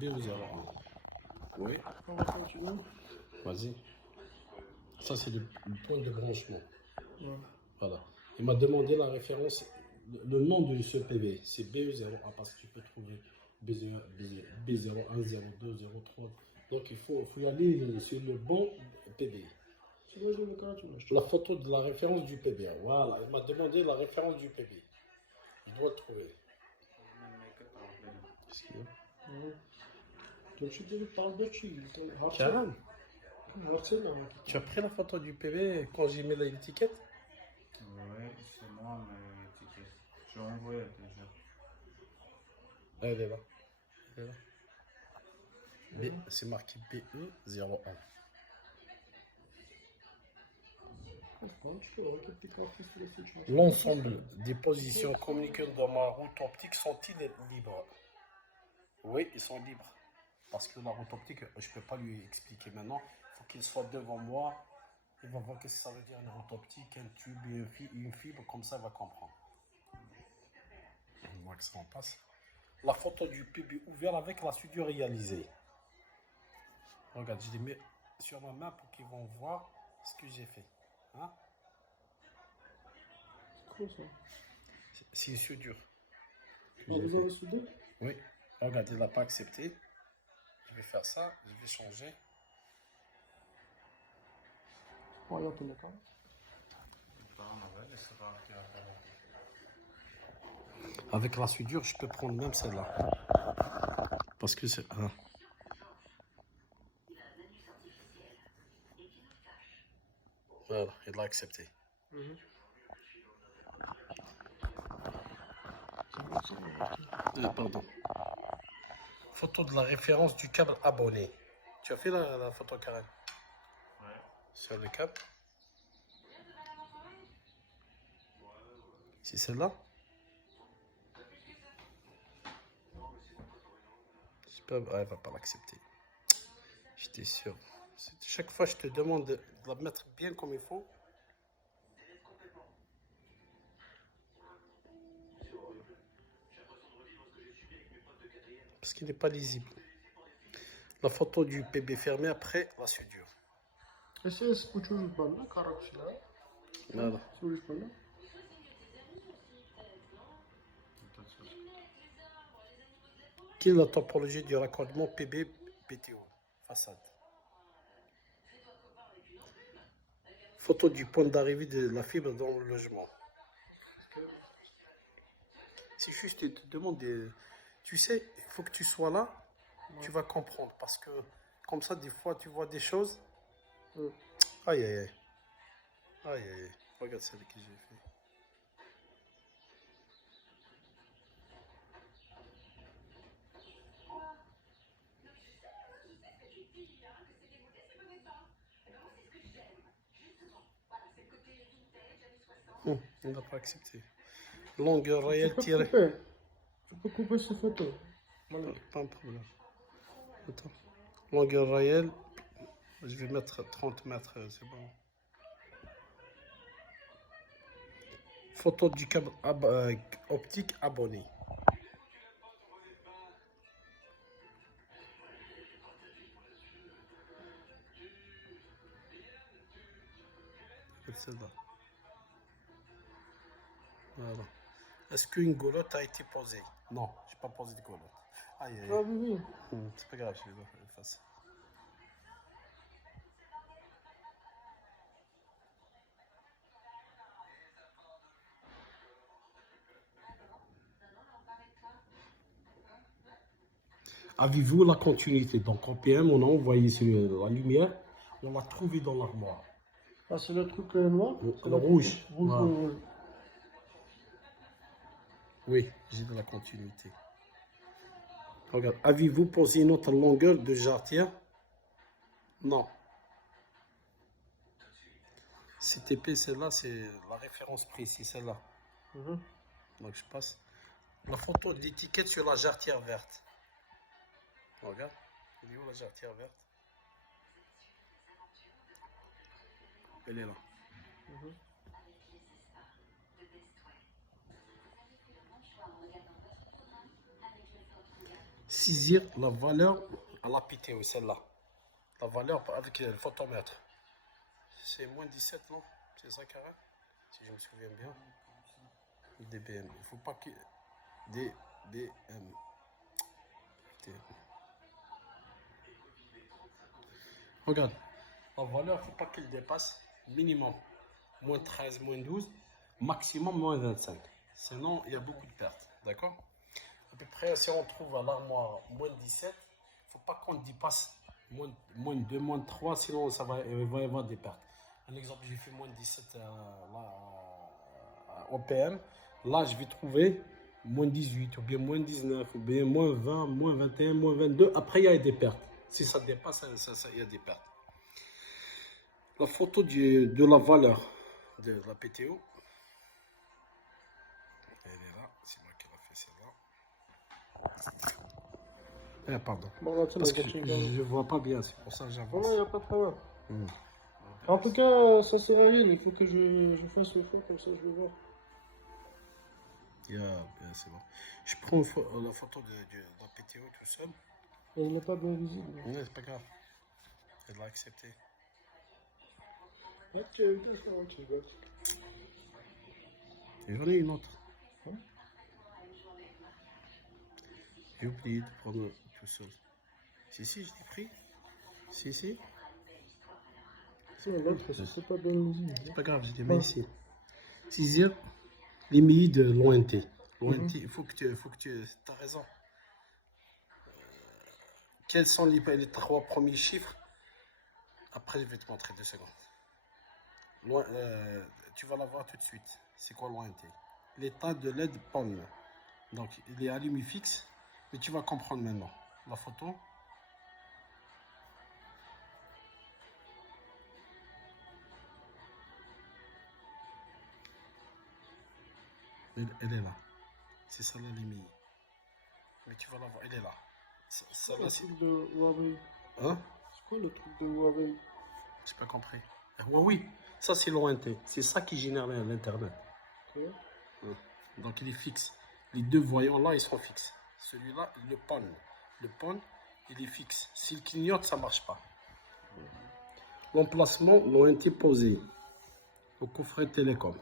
B0. Oui, On va continuer. vas-y. Ça, c'est le point de branchement. Ouais. Voilà. Il m'a demandé la référence, le nom de ce PB. C'est BE0. Ah, parce que tu peux trouver B0, B0, 1, 0, 2, 0, 3. Donc, il faut y aller sur le bon PB. La photo de la référence du PB. Voilà. Il m'a demandé la référence du PB. Je dois le trouver. Qu'est-ce qu'il y a? Karam, tu as pris la photo du PB quand j'ai mis l'étiquette? Oui, c'est moi, mais l'étiquette. J'ai envoyé déjà. Elle est là. Elle est là. C'est marqué BE01. L'ensemble des positions communiquées dans ma route optique sont-ils libres? Oui, ils sont libres. Parce que la route optique, je ne peux pas lui expliquer maintenant. Il faut qu'il soit devant moi. Il va voir ce que ça veut dire une route optique, un tube et une fibre. Comme ça, il va comprendre. On voit que ça en passe. La photo du PB ouvert avec la soudure réalisée. Regarde, je les mets sur ma main pour qu'ils vont voir ce que j'ai fait. Hein? C'est quoi ça? C'est une soudure. Vous avez soudé? Oui. Regarde, il n'a pas accepté. Je vais faire ça. Je vais changer. Regarde ton écran. Avec la soudure, je peux prendre même celle-là. Parce que c'est... Hein. Voilà, il l'a accepté. Pardon. Photo de la référence du câble abonné. Tu as fait la photo, Karen? Ouais. Sur le câble. C'est celle-là? Ah, elle va pas l'accepter. J'étais sûr. Chaque fois, je te demande de la mettre bien comme il faut. Parce qu'il n'est pas lisible. La photo du PB fermé après la soudure. Essayez ce que tu veux pas là, caractère là. Voilà. Quelle est la topologie du raccordement PB-PTO? Façade. Photo du point d'arrivée de la fibre dans le logement. C'est juste, je te demande, tu sais, il faut que tu sois là, tu vas comprendre. Parce que comme ça, des fois, tu vois des choses. Aïe, aïe, aïe. Aïe, aïe, aïe. Regarde celle que j'ai fait. On n'a pas accepté. Longueur réelle tirée. Tu peux couper ces photos. Pas un problème. Attends. Longueur réelle. Je vais mettre 30 mètres, c'est bon. Photo du câble optique abonné. Celle-là. Voilà. Est-ce qu'une goulotte a été posée? Non, je n'ai pas posé de goulotte. Aïe, aïe. Ah oui, oui. C'est pas grave, je vais le faire ça. Avez-vous la continuité? Donc en PM, on a envoyé sur la lumière, on l'a trouvé dans l'armoire. Ah, c'est le truc noir? Le rouge. Voilà. Rouge. Oui, j'ai de la continuité. Regarde, avez-vous posé une autre longueur de jarretière? Non. CTP, celle-là, c'est la référence précise, celle-là. Donc je passe. La photo de l'étiquette sur la jarretière verte. Regarde, elle est où la jarretière verte? Elle est là. saisir la valeur à la PTO, celle-là. La valeur avec le photomètre. C'est moins 17, non? C'est ça, Karen? Si je me souviens bien. DBM. Il ne faut pas que... DBM. Regarde. La valeur, il ne faut pas qu'elle dépasse minimum moins 13, moins 12, maximum moins 25. Sinon, il y a beaucoup de pertes. D'accord? À peu près, si on trouve à l'armoire moins 17, il ne faut pas qu'on dépasse moins 2, moins 3, sinon il va y avoir des pertes. Un exemple, j'ai fait moins 17 au PM. Là, je vais trouver moins 18, ou bien moins 19, ou bien moins 20, moins 21, moins 22. Après, il y a des pertes. Si ça dépasse, il y a des pertes. La photo de la valeur de la PTO. Elle est là, c'est moi qui l'ai fait celle-là. Pardon. Bon, là, Parce que je ne vois pas bien, c'est pour ça que j'avance. Non, il n'y a pas de problème. En tout cas, ça sert à rien. Il faut que je fasse le fond, comme ça je vais voir. C'est bon. Je prends la photo de la PTO tout seul. Et il n'est pas bien visible. Non, c'est pas grave. Elle l'a accepté. Ok, d'accord, ok. Et j'en ai une autre. J'ai oublié de prendre tout seul. Si, je l'ai pris. Si. L'autre, c'est pas bien visible. C'est pas grave, je les mets ici. Saisir les milliers de l'ONT. L'ONT, il faut que tu as raison. Quels sont les 3 premiers chiffres? Après, je vais te montrer 2 secondes. Tu vas la voir tout de suite. C'est quoi l'ONT? L'état de LED palme. Donc, il est allumé fixe, mais tu vas comprendre maintenant. La photo. Elle est là. C'est ça la limite. Mais tu vas la voir, elle est là. Ça là, c'est le truc de Huawei. Hein? C'est quoi le truc de Huawei? J'ai pas compris. Oui, ça c'est l'ONT. C'est ça qui génère l'internet. Ouais. Donc il est fixe. Les 2 voyants là, ils sont fixes. Celui-là, le PON, il est fixe. S'il clignote, ça marche pas. L'emplacement, l'ONT posé au coffret télécom.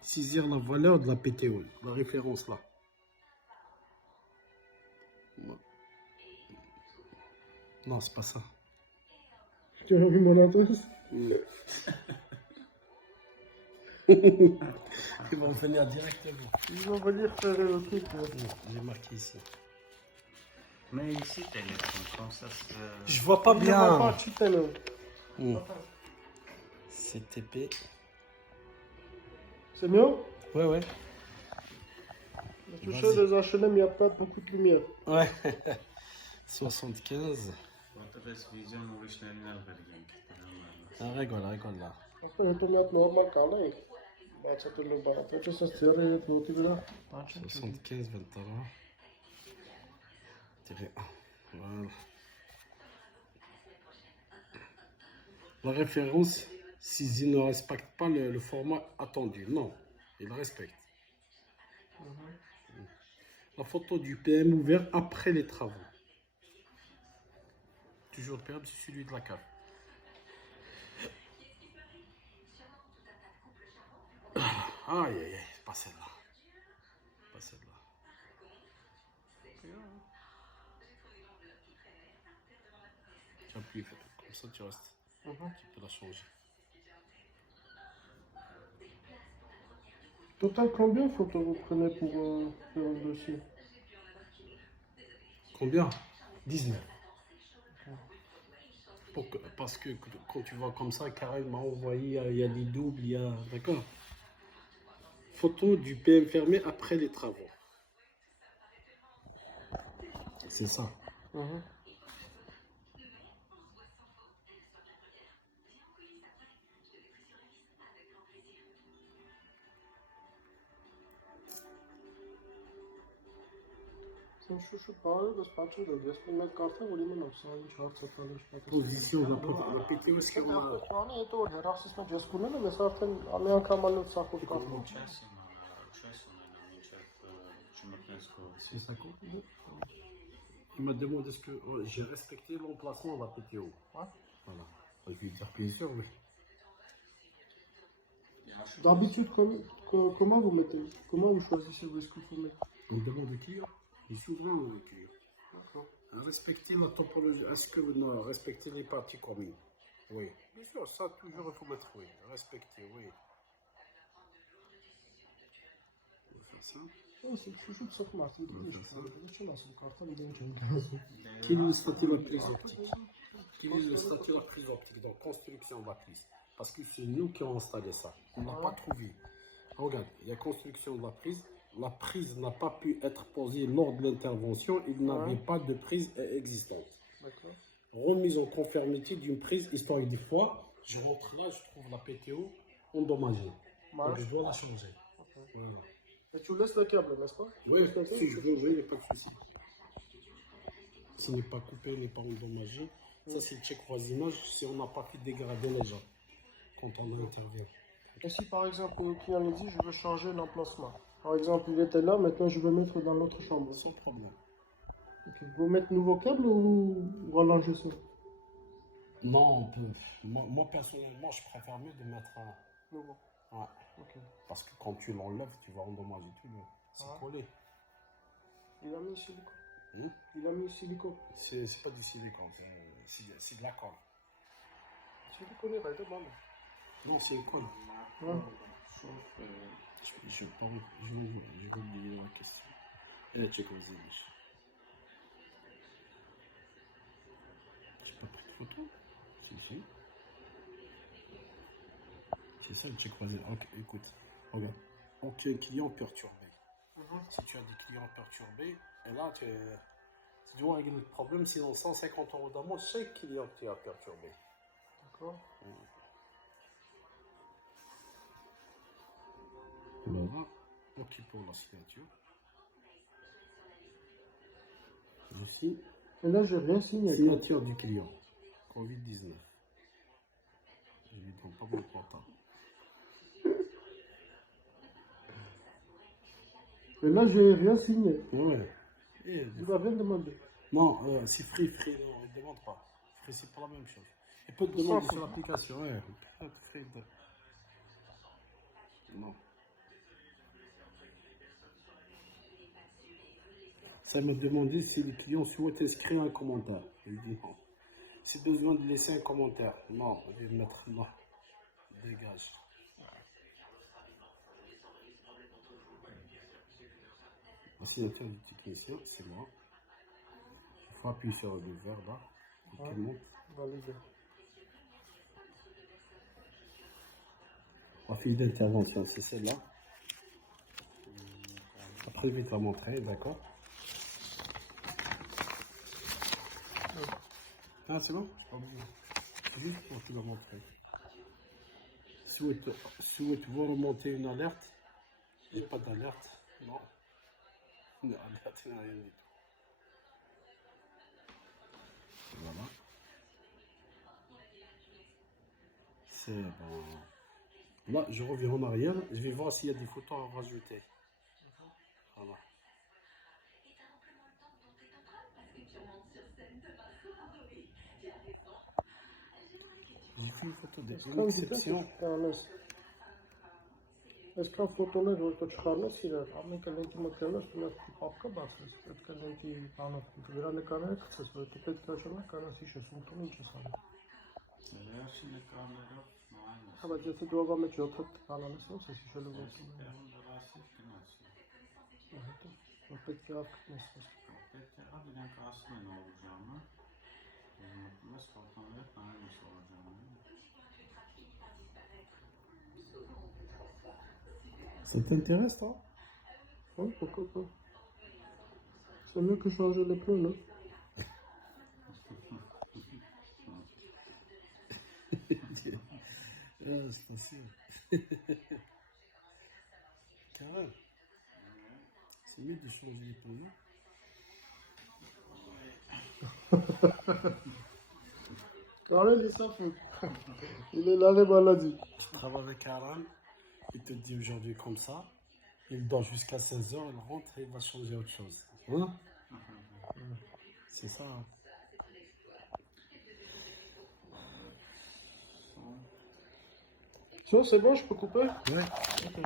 Saisir la valeur de la PTO, la référence là. Non, c'est pas ça. Tu as vu mon adresse? Ils vont venir directement. Ils vont venir faire le truc. J'ai marqué ici. Mais ici, téléphone, comme ça, c'est... Je vois pas Je vois bien. pas, tu t'es CTP. C'est mieux? Ouais. Tu sais, les HLM, il n'y a pas beaucoup de lumière. Ouais. 75. Rigole là. Après, je te mets normal quand même. Bah, ça te le bat. Tu sais, c'est vrai, tu veux là. 75, 23. Voilà. La référence, s'ils ne respectent pas le format attendu, non, ils le respectent. La photo du PM ouvert après les travaux. Toujours le PM, c'est celui de la cave. Aïe, pas celle-là. Tu appuies, comme ça tu restes. Tu peux la changer. Total, combien de photos vous prenez pour faire un dossier? Combien? 19. Parce que quand tu vois comme ça, Karen m'a envoyé, il y a des doubles, il y a... D'accord? Photo du PM fermé après les travaux. C'est ça. Şu bağlı da parça da resmen kartı وليمن نفسها شهر ستالش Position, la PTO, est-ce qu'on a... Yani eto herassisme ceskunen ve zaten Amerikan malı sakut kartı. Честно, наверное, честно, чему-то C'est ça compte. Il m'a demandé est-ce que j'ai respecté l'emplacement de la PTO. Ouais. Voilà. Je lui ai dit bien sûr, oui. D'habitude, comment vous mettez? Comment vous choisissez où est-ce que vous mettez? On demande au client. Il est souverain le client. D'accord. Respecter la topologie. Est-ce que vous respectez les parties communes? Oui. Bien sûr, ça toujours il faut mettre oui. Respecter, oui. On va faire ça. Şu çok masum değil. Şu nasıl kartal edince. Quel est le statut de la prise optique? Quel est le statut de la prise optique? Donc, construction de la prise. Parce que c'est nous qui avons installé ça. On n'a pas trouvé. Regarde, il y a construction de la prise. La prise n'a pas pu être posée lors de l'intervention. Il n'avait pas de prise existante. D'accord. Remise en conformité d'une prise historique. Des fois, je rentre là, je trouve la PTO endommagée. Donc, je dois la changer. Okay. Voilà. Et tu laisses le câble, n'est-ce pas? Oui, si je veux, oui, il n'y a pas de souci. Ce n'est pas coupé, n'est pas endommagé. Ça, c'est le check voisinage si on n'a pas pu dégrader les gens quand on intervient. Et si par exemple le client nous dit je veux changer l'emplacement. Par exemple, il était là, maintenant je veux mettre dans l'autre chambre. Sans problème. Okay. Vous mettez nouveau câble ou rallonger ça? Non, on peut. Moi, personnellement, je préfère mieux de mettre un. Nouveau. Ouais. Ok. Parce que quand tu l'enlèves, tu vas endommager tout le. C'est collé. Il a mis silicone. Hein? Il a mis silicone. C'est pas du silicone, c'est de la colle. Silicone, il va être bon. Non, c'est une colle. Ouais. Sauf Je vais oublier la question. Et check voisinage. J'ai pas pris de photo? Si. C'est ça le check voisinage. Ok, écoute, regarde. Aucun client perturbé. Si tu as des clients perturbés, et là, tu dois régler le problème, sinon 150 € d'amende, chaque client qui a perturbé. D'accord. Voilà. Ok pour la signature. Je signe. Et là, j'ai rien signé. Signature du client. Covid-19. Je lui donne pas mon portable. Et là, j'ai rien signé. Ouais. Et, Il va rien demander. non, c'est free, non, il ne demande pas. Free, c'est pas la même chose. Il peut te demander sur l'application, ouais. Il peut être free non. Ça m'a demandé si le client souhaite inscrire un commentaire. Je lui dis non. Si besoin de laisser un commentaire, non, je vais mettre non. Dégage. La signature du technicien, c'est moi. Il faut appuyer sur le vert là. Il monte. Validé. La fille d'intervention, c'est celle-là. Après, je vais te la montrer, d'accord? Ah, c'est bon? Juste pour te la montrer. Souhaite-vous remonter une alerte? Il n'y a pas d'alerte. Non. Une alerte, il n'y a rien du tout. Voilà. C'est bon. Là, je reviens en arrière. Je vais voir s'il y a des photos à rajouter. Voilà. J'ai fait une photo d'une exception. Est-ce qu'un photonet doit être chargé si la armée qui me crée là, je peux pas que battre. Est-ce que les qui parlent de grande canal, ça se fait peut-être que je ne connais si je suis tout le monde ça. Neler şimdi karları aynı. Ah bah je sais dois mettre je traite par la leçon, c'est si je le vois. Burası nasıl? Evet. Peut-être qu'il y a que ça. Peki harbiden karşısında ne olacağını, nasıl ortamda aynısı olacağını. Ça t'intéresse, toi? Oui, pourquoi pas. C'est mieux que changer les pneus, non? Ah, c'est sûr. Carrément. C'est mieux de changer les pneus. Alors il s'en fout. Il est l'arrêt maladie. Tu travailles avec Aran, il te dit aujourd'hui comme ça, il dort jusqu'à 16 heures, il rentre et il va changer autre chose. Hein? C'est ça. Hein. Ça, c'est bon, je peux couper? Ouais. Ok.